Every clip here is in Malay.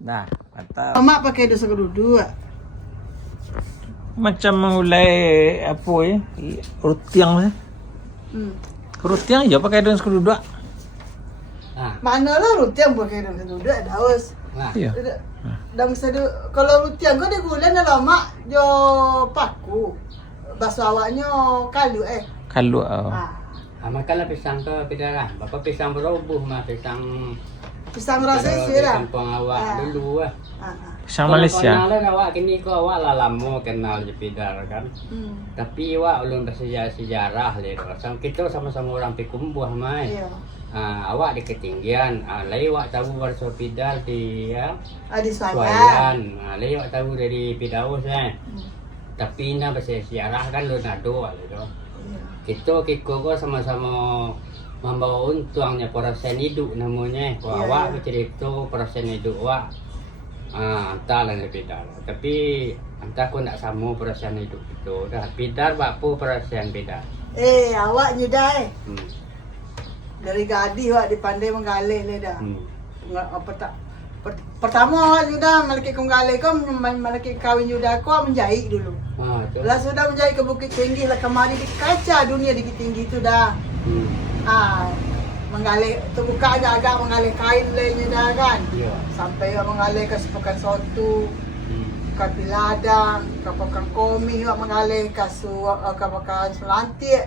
Nah, mantap. Mak pakai dosa kedua. Macam mengulai apa ya? Rutiang ya. Rutiang ya pakai dosa kedua. Mana lah rutiang pakai dosa kedua daus. Iya. Dan kalau rutiang kau dia gula dah lama jo paku. Baso awaknya kalu Kalau Makanya pisang ke pidaran. Bapak pisang berobuh mah pisang rasa sih dah. Kampung awak dulu pisang Malaysia. Kenal awak kini ko awak lah lama kenal je pidar kan. Tapi awak ulun bersejarah le. Kita sama-sama orang Pikumbuh mai. Iya. Awak di ketinggian. Lai awak tahu warso pidar di Di Swayan. Swayan. Lai awak tahu dari Pidaus Tapi na bersejarah kan Leonardo le. Kita kiko ko sama-sama membawa untungnya perasaan hidup namanya. Kalau awak bercerita perasaan hidup awak, entah lah lebih dah. Tapi entah aku nak sama perasaan hidup itu. Dah pidar bapu perasaan pidar. Awak nyudah dari gadi awak dipandai menggalih le dah. Apa tak? Pertama awak sudah malaki konggalai kau malaki kawin juda kau menjahit dulu. Lah sudah menjahit ke Bukit Tinggi lah kemari di kaca dunia di Bukit Tinggi itu dah. Menggalai tu buka agak-agak menggalai kain lainnya dah kan. Sampai awak menggalai ke sepekan sotu, ke piladang, ke pekan komi awak menggalai ke pekan selantik.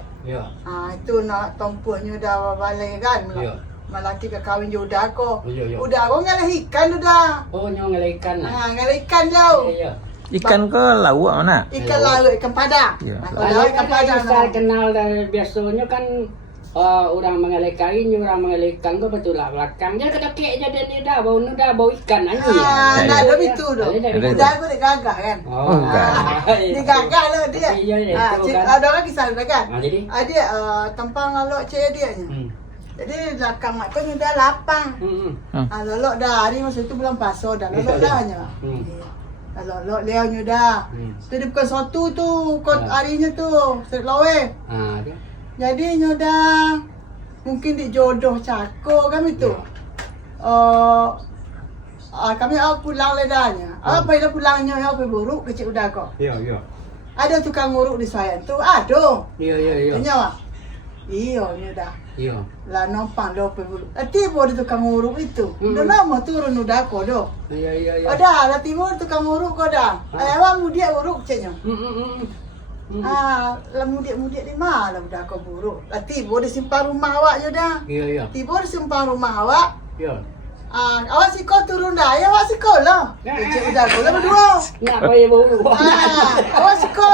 Itu nak tompuhnya dah balai kan. Malaki ke kawin juda ko. Udah ko ngalah ikan udah. Oh, nyo ngalah ikan lah. Ngalah ikan jauh. Ikan ke laut mana? Ikan laut, ikan padang. Kalau ikan padang saya kenal dari biasanya kan orang mengalah kain, orang mengalah ikan tu betul lah belakang. Dia kedekek je dia ni dah bau ikan ani. Dah ada itu dah. Udah ko dia gagah kan. Dia gagah lah dia. Ada orang kisah kan. Jadi ada tampang laut cik dia nya. Jadi belakang mak kau dah lapang. Lolok dah hari masa itu bulan paso dah lolok dah nya. Lolok dia nya dah. Tu dia bukan satu tu kot harinya tu Street Lawe. Jadi nya dah mungkin di jodoh cako kami tu. Kami pulang le dah nya. Apa ila pulangnya apa buruk kecil udah kok. Ya. Ada tukang nguruk di Swayan tu. Ada. Ya. Tanya wak. Iya nya dah. Ya. Lah nampak dah apa bulu. Tiba di tukang uruk itu. Dah lama turun udah ko dah. Ya. Ada lah tiba tukang uruk ko dah. Awak mudia uruk ceknya. Lah mudia di mana udah ko buruk. Lah tiba di simpang rumah awak je dah. Ya. Tiba di simpang rumah awak. Ya. Awak siko turun dah. Awak siko lah. Kecil udah ko lah berdua. Nak bayar baru. Awak siko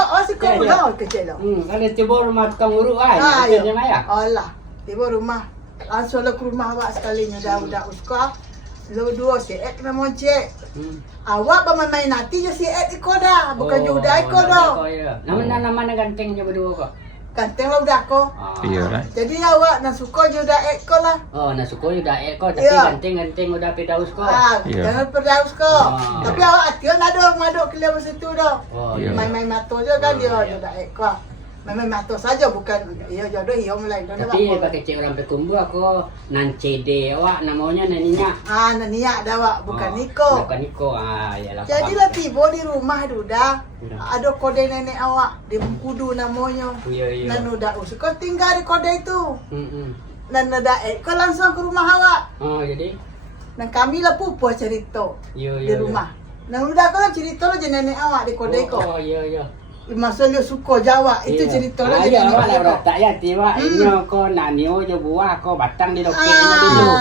lah kecil lah. Kalau tiba rumah tukang urut macam mana? Allah. Tiba rumah. Langsung lah ke rumah awak sekalinya dah udah uska. Lo dua siet memang cek. Awak bermain nanti je siet ikut dah. Bukan juda ikut dah. Nama gantengnya berdua kok. Ganteng lah udah ko. Iya lah. Jadi awak nak suka juda ikut lah. Oh, nak suka juda kok tapi ganteng udah pedaus kok. Jangan perdaus ko. Tapi awak hati nak ada maduk kelia masa tu dah. Main-main mata je kan dia juda ikut. Memang mata saja bukan jodoh ia mulai dah. Tapi pakai cek orang Pikumbuh aku nan CD awak namanya naninya. Nania dah awak bukan Niko. Bukan Niko. Yalah. Jadi lah tiba di rumah dah. Ada kode nenek awak di Bengkudu namanya. Iya. Dan udah kau tinggal di kode itu. Dan udah kau langsung ke rumah awak. Jadi. Dan kami lah pupuh cerita di rumah. Dan udah kau cerita lah je nenek awak di kode kau. Iya. Masa dia suka Jawa itu cerita lah je nenek awak. Kalau tak ya tiba inyo ko nanio je buah ko batang di lokenya dulu.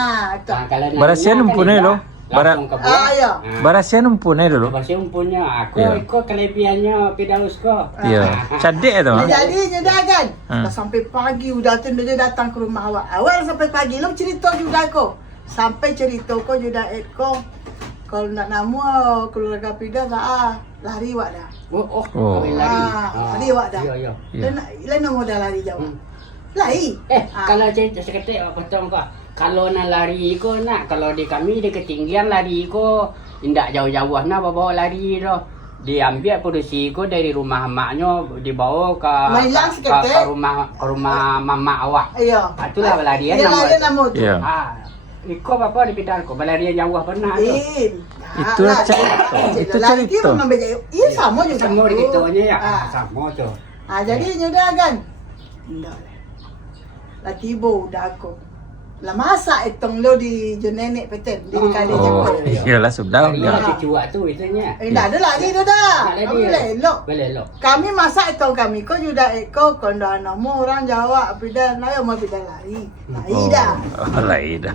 Barasian umpunnya lo. Barasian umpunnya dulu. Barasian umpunnya aku ikut kelebihannya pedaus ko. Iya. Cadik tu. Jadi dah kan. Sampai pagi udah tu dia datang ke rumah awak. Awak sampai pagi lo cerita juga ko. Sampai cerita ko juga ko. Kalau nak nama keluarga Pida lari wak dah. Lari wak dah. Iya. Lain nama dah lari jauh. Lari. Kalau cerita seketik awak potong kau. Kalau nak lari ko nak kalau di kami di ketinggian lari ko indak jauh-jauh nak bawa lari dah. diambil polisi ko dari rumah maknya dibawa ke Mailang ke, sikit, ke rumah mama awak. Iya. Itulah balarian Iya, nama. larian nama tu. Iya. Iko apa di Pidar ko balarian jauh pernah tu. Itu cerita. Itu cerita. Iya sama juga. Semua di kitunya ya. Ah. Sama tu. Jadi nyudah kan. Ndak lah. Lah tiba dah aku. Lah masak itong lo di jo nenek peten di kali Oh, Jepun. iyalah sudah. Dari Ya. cucu tu itunya. Dah ada lagi tu dah. Kamu boleh elok. Boleh elok. Kami masak itong kami ko juda eko kondo anamo orang Jawa pidan layo mau pidan lari. Lari dah. Oh, lain dah.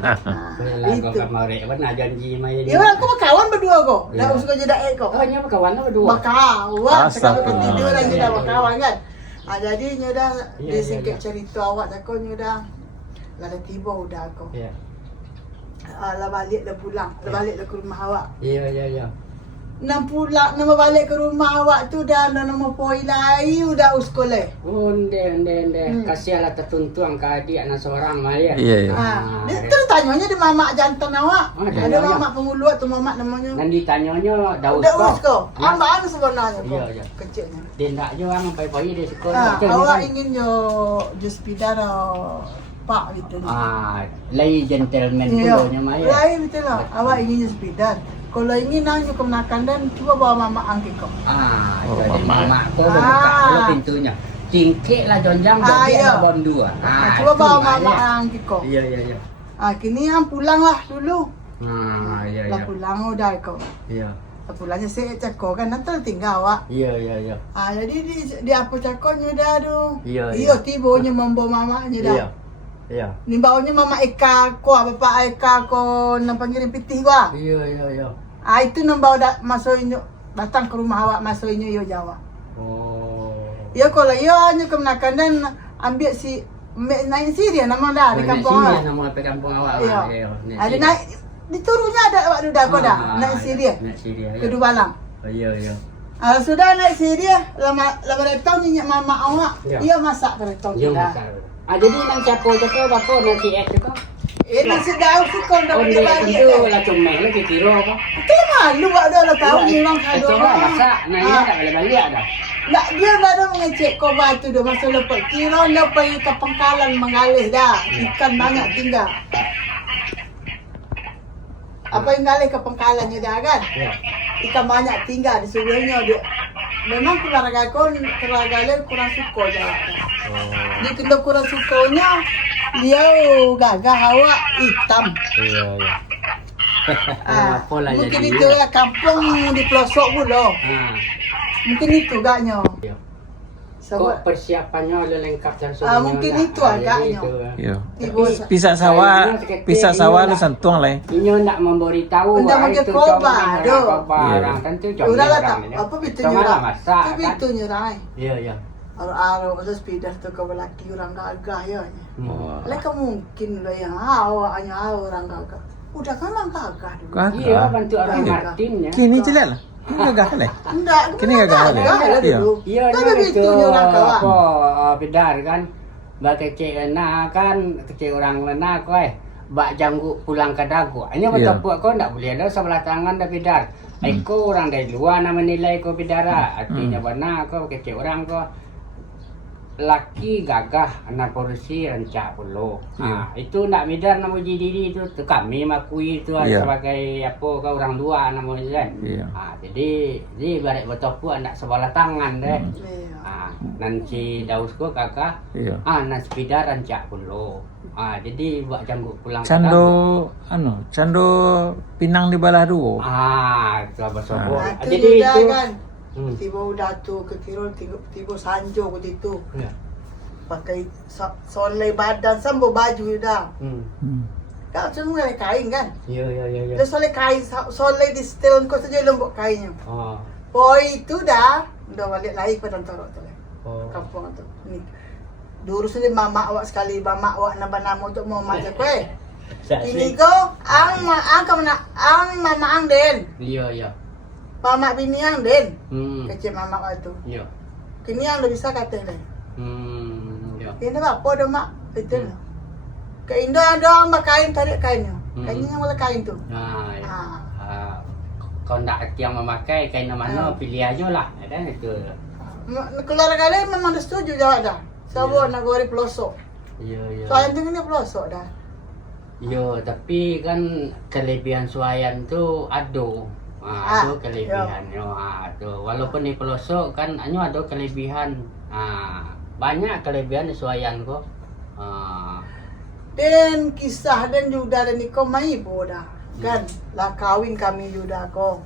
Boleh lah kau Itu. kamare pernah janji mai. Ya aku berkawan berdua ko. Dah Iya. usah juda eko. Oh, nya kawan apa dua? Berkawan. Sekarang Astagfirullah. tidur lagi dah Iya, berkawan kan. Jadi nyudah Iya, di iya, singkit iya. cerita awak tako nyudah. Lah tiba udah aku. Ya. Lah balik dah pulang. Lah balik dah ke rumah awak. Iya iya iya. Nak pulang, nak balik ke rumah awak tu dah nama poi lai udah uskole. Oh, ende. Kasihanlah tertuntuang ke adik anak seorang mah ya. Iya, iya. Dia terus tanyanya di mamak jantan awak. Oh, Ada jantan mamak pengulu tu mamak namanya. Dan ditanyanya daus Udah kau. usko. Ya. Ambaan sebenarnya kok. Iya, iya. Kecilnya. Dia ndak je orang pai-pai dia sekolah. Awak ingin yo just pidar pak gitu. Lay gentleman Iya. punya mah ya. Lain betul lah. Awak ingin just pidar. Kalau ingin nanya kemenakan dan cuba bawa mama angkit kau. Oh, Jadi mama. mama kau buka dulu pintunya. Cingkik lah jonjang jadi iya. ada bom dua. Cuba itu bawa mah mama ya. angkit kau. Iya iya iya. Kini yang pulang lah dulu. Iya Lah iya. pulang udah kau. Iya. Lah pulangnya saya cakap kan nanti tinggal awak. Iya iya iya. Jadi di apa cakapnya dah tu. Iya, Iya iya. tibonya membawa mamanya dah. Iya. Iya. Ni baunya mama Eka ko, bapak Eka ko nang panggilin pitih gua. Iya iya iya. Itu nang bawa masuk inyo datang ke rumah awak masuk inyo yo Jawa. Oh. Ya kalau yo nyo kemenakan dan ambil si naik si dia nama dah di kampung awak. Nama apa kampung awak? Iya. Ada naik diturunnya ada awak dah kau dah naik si dia. Naik si dia. Kedua balang. Oh, iya iya. Sudah naik si dia lama retong nyenyak mama awak. Ya. Iya masak ke retong Iya sudah. masak. Jadi nang siapa cakap apa nanti ek tu kau? Nasi daun tu kau dah Oh dia dia balik. tentu lah comel lah kira apa? Itu malu buat dah lah tahu ni orang kado. Itu lah masak. Nah ini tak boleh balik dah. Nak dia dah ada mengecek kau batu dah masa lepas. Kira lepas ke pangkalan mengalih dah. Ikan banyak tinggal. Apa yang ngalih ke pangkalannya dah kan? Ya. Ikan banyak tinggal di sebenarnya dia. Memang keluarga kau kurang suka je. Dia kena kurang sukanya dia gagah awak hitam. Iya iya. Apa lah Mungkin jadi? itu lah kampung di pelosok pula. Mungkin itu agaknya. Iya. Sebab Kok persiapannya udah lengkap dan sebagainya. mungkin itu agaknya. Iya. tiba Pisah sawah lu sentuang lah. Inyo nak memberitahu Untuk manggil kobar, doh. Orang tentu udah lah tak apa itu nyurang. masak Tapi kan? itu nyurang. Iya iya. Aro-aro terus pidah tu kau lelaki orang gagah ya. Oh. Leka mungkin lah yang awaknya orang gagah. Udah kan memang gagah dulu. Iya Gagah. bantu orang Iya. Martin ya. Kini jelas lah. Ini gagah lah. Enggak, Kini gagah lah. lah Iya. dulu. Iya Tapi dia itu nyurang kawan. apa pedar kan. Bak kecil lena kan kecil orang lena kau bak janggu pulang ke dagu. Ini Iya. betul puak kau tak boleh ada sebelah tangan dah pedar. Eko orang dari luar nama nilai kau pedara. Artinya benar kau kecil orang kau laki gagah anak polisi rancak puluh. Itu nak midar nama diri itu tu kami makui itu Iya. sebagai apa kau orang dua namanya kan. Iya. Jadi balik betul puak nak sebelah tangan deh. Iya. Nanti dausku kakak Iya. nas pidar rancak puluh. Jadi buat janggu pulang ke Cando cando Pinang di Baladu. itu apa sobor. Itu Jadi udah itu kan. Tiba udah tu ke Tirol tiba sanjo ke situ. Ya. Pakai solai badan sambo baju dah. Hmm. Kau semua ada kain kan? Iya iya iya iya. Dia solai kain, solai di setel kau saja lembut kainnya. Oh. Boy itu dah balik lagi pada Torok tu lah. Oh. Kampung tu. Ni. Dulu saja mama awak sekali, mama awak nama untuk mau macam kau. Ini ko ang mama ang den. Iya iya. Mama bini ang den. Hmm. Kecil mama awak tu. Iya. Kini yang lebih bisa kata ni. Iya. Ini apa dah mak? Itu lah. Ke Indo ada orang kain tarik kainnya. Kainnya yang boleh kain tu. Nah, ya. Kalau ndak yang memakai kain mana pilih aja lah. Ada itu. Keluarga lain memang dah setuju jawab dah. Sebab nak gori pelosok. Iya. Soalnya tu ni pelosok dah. Yo, tapi kan kelebihan suayan tu ada. Ada kelebihannya. Walaupun di pelosok kan anyo ada kelebihan. Banyak kelebihan di suayan ko. Dan kisah dan juga dan iko mai boda. Kan lah kawin kami juga ko.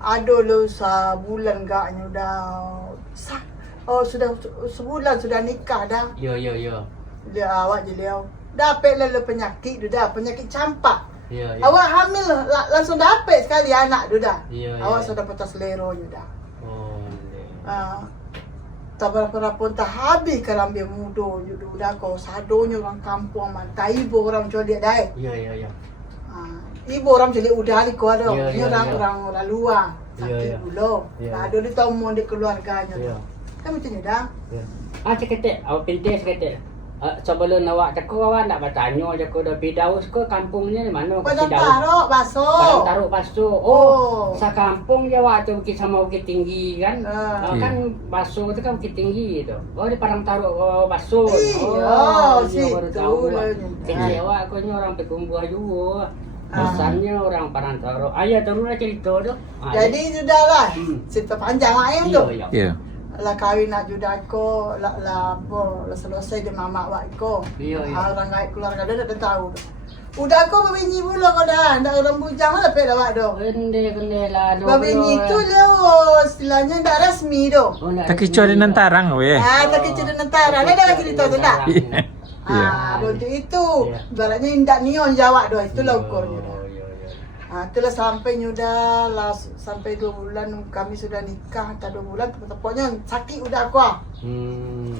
Ada lo sebulan gaknya dah. Sudah sebulan sudah nikah dah. Yo. Dia awak je liau. Dapat lalu penyakit tu dah, penyakit campak. Yo. Awak hamil langsung dapat sekali anak tu dah. Yo. Awak sudah patah selera je dah. Oh. Tak berapa pun tak habis kalau ambil muda je tu dah kau sadonya orang kampung mantai ibu orang jual dia dah. Yo. Ibu orang jadi udah ni kau ada. Ya, Ni ya, orang luar. Ya, Sakit ya. pula. Ya. Ada di tahu mau di keluarganya tu. Ya. Kan macam ni dah. Cakap awak penting cakap. Sebelum awak teko awak nak bertanya je ko dah Pidaus ke kampungnya di mana? Padang Taruh, Baso. Padang Taruh Baso. Sa kampung je awak tu Bukit sama Bukit Tinggi kan? Kan Baso tu kan Bukit Tinggi tu. Di Padang Taruh Baso. Situ lah. Kecil awak ko ni orang Pekumbuh juga. Besarnya orang Padang Taruh. Ayah teruslah cerita tu. Jadi sudahlah. Cerita panjang lah tu. Ya. Lah kahwin nak juda ko, lah selesai dia mamak wak ko. Orang gaib keluarga dia dah tahu. Udah ko babinyi pula ko dah. Ndak orang bujang lah lepek dah wak do. Kende lah. Babinyi tu lah istilahnya ndak resmi do. Tak kicau dia nantarang weh. Tak kecil dia nentara. Lah dah cerita tu tak? Ya. Untuk itu. Ibaratnya indak nion jawab do. Itulah ukurnya dah. Itulah sampai nyudah lah sampai 2 bulan kami sudah nikah. Tak 2 bulan tepatnya sakit udah aku.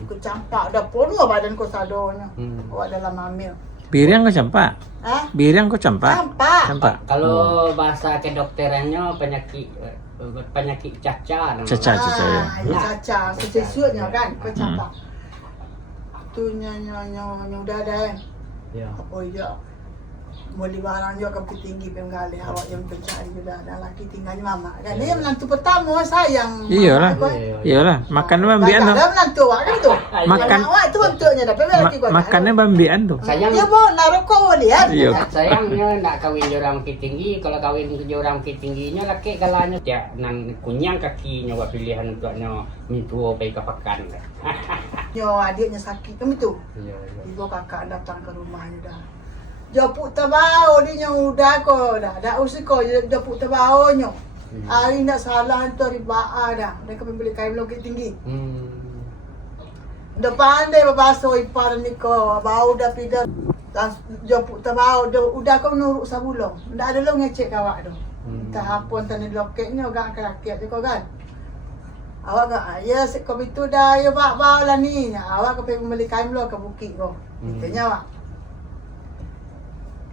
Aku campak dah penuh badan ko sadonya. Awak dalam hamil. Biriang kau campak? Biriang kau campak? Campak. Kalau bahasa kedokterannya penyakit cacar. Cacar ya. Cacar. Sesuatunya kan kau campak. Tu nyonya udah dah. Ya. Apa dia? Boleh barang juga ke tinggi penggali awak yang pencari juga ada laki tinggalnya mama kan dia menantu pertama sayang iyalah makan bambian tu menantu awak kan tu makan awak tu untuknya dah laki gua makannya bambian tu sayang ya bo naruh kau lihat sayangnya nak kawin orang Bukit Tinggi kalau kawin orang Bukit Tingginya laki galanya dia nang kunyang kakinya buat pilihan untuknya mintu baik kapakan yo adiknya sakit kan itu ibu kakak datang ke rumahnya dah jopuk tabau dia yang udah ko dah. Dah usi ko jopuk tabau nyo. Ari nak salah tu riba dah. Mereka beli kain Bukit Tinggi. Dah pandai babasok ipar ni ko. Bau dah pida. Jopuk tabau udah ko nuruk sabulong. Ndak ada lo ngecek awak tu. Tahapon tani loketnya gak rakyat tu kan. Awak gak ya sik ko itu dah ya bau lah ni. Awak ke beli kain lo ke bukit ko. Itanya awak.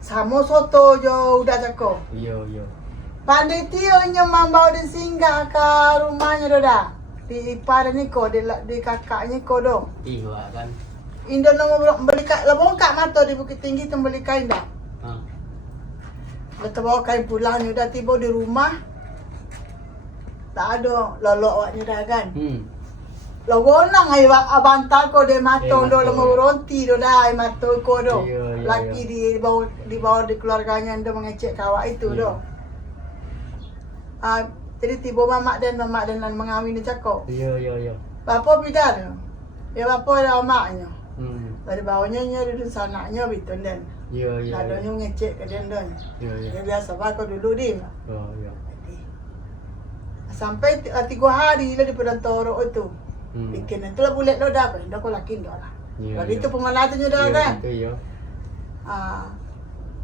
Sama soto jo udah cakap. Yo. Pandai tio nya mambau dan singgah ke rumahnya dah. Di ipar ni ko di kakaknya ko do. Iya kan. Indo nak beli kain, labong kak mata di Bukit Tinggi tu beli kain dah. Lepas bawa kain pulang ni dah tiba di rumah. Tak ada lolok awaknya dah kan. Lagonang ay abantal ko de mato do lamo ronti do dah mato ko do. Laki di bawah di keluarganya anda mengecek kawak itu do. Jadi tiba mamak dan mengawin cakap. Iya. Bapa bidan. Ya bapa ada maknya. Dari bawahnya nya di sananya biton dan. Iya. Ladonya ngecek ke den don. Iya. Dia biasa bako dulu di. Iya. Sampai 3 hari lah di Padang Taruh itu. Bikin itulah bulat lo dah. Dah ko lakin dah lah. Lalu itu pengalatannya dah kan. Iya.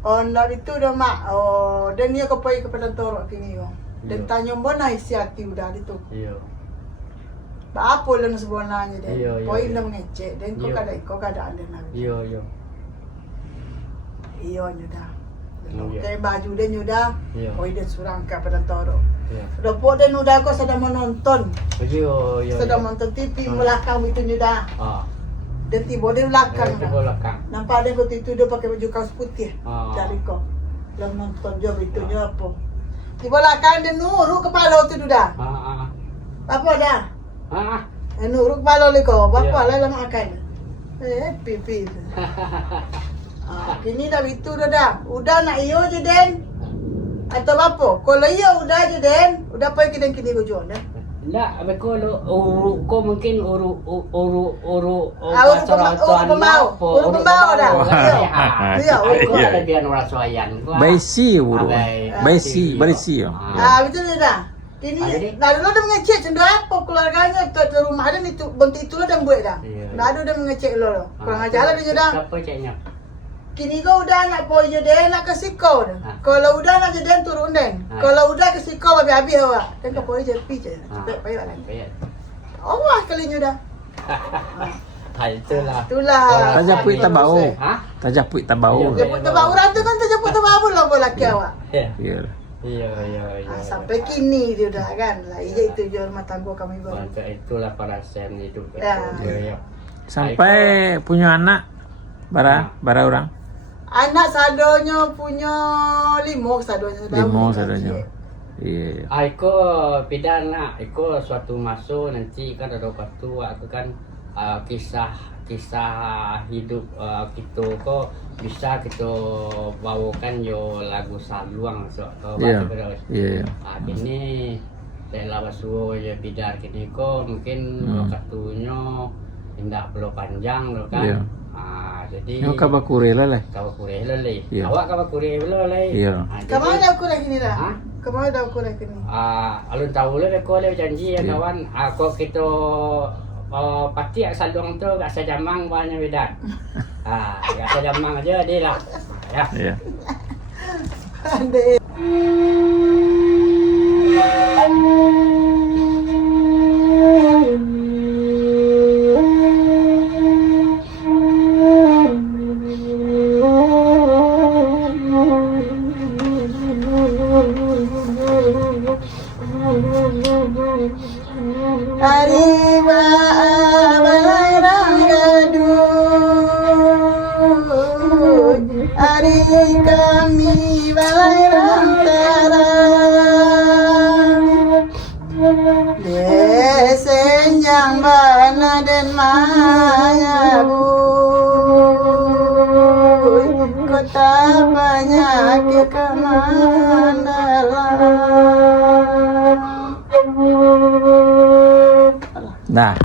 Dari itu dah mak. Dan dia kepai ke Padang Taruh kini ko. Dan tanya bona isi hati udah itu. Iya. Apa lah sebenarnya dia. Poin dah mengecek. Dan kau keadaan dia nak. Iya. Iya dah. Kayak baju dia nyudah. Poin dia surang ke Padang Taruh. Lepas dan udah kau sedang menonton. Iya. Sedang menonton TV belakang itu nyudah. Dan tiba dia belakang. Nampak dia waktu itu dia pakai baju kaos putih. Dari kau. Dalam nonton job itu apa. Dibolakan dia nuruk kepala tu dah. Apa dah? Nuruk kepala le kau. Bapa lah lama makan. Pipi. Kini dah itu dah. Udah nak iyo je Den. Atau apa? Kalau iyo udah je Den. Udah apa yang kini kau jual dah? Enggak, aku uru ko mungkin uru Uru pembau dah. Iya, ko ada biar orang suayan. Baisi uru. Baisi. Betul dah. Ini dah dulu dah mengecek cenderung apa keluarganya ke rumah dia itu bentuk itulah dah buat dah. Dah ada dah mengecek lo. Kurang ajar lah dia dah. Siapa ceknya? Kini kau udah nak poyo dia nak kasih kau dah. Kalau udah nak jadi turun Den. Kalau udah kasih kau habis awak. Dan kau poyo je pi je. Cepet payah lagi. Allah kalinya dah. Itulah. Tajapui tabau. Tajapui tabau. Jemput tabau orang tu kan terjemput tabau lah lelaki awak. Iya. Sampai kini dia dah kan. Lah iya itu jual rumah tangga kami baru. Itulah parasen hidup. Sampai punya anak bara orang. Anak sadonya punya 5 sadonya. 5 sadonya. Iya. Aku pidana, aku suatu masa nanti kan ada waktu aku kan kisah hidup kita kok bisa kita bawakan yo lagu saluang Iya. Ini saya lawas suwo ya bidar kini kok mungkin waktunya tidak perlu panjang loh kan. Iya. Jadi Yo kabakure lah. Kabakure lele. Iya. Awak kabakure lele. Iya. Kamu dah aku lagi ni lah. Kamu dah aku lagi ni. Alun tahu le ko le janji ya kawan. Aku kita pati saluang tu gak sejamang banyak beda. Gak sejamang aja dia lah. Ya. Iya. Pandai. Arriba balarang gaduh, hari kami balarang terang. Desenyang bana den maya buy, kota banyak kemandalan. Nah.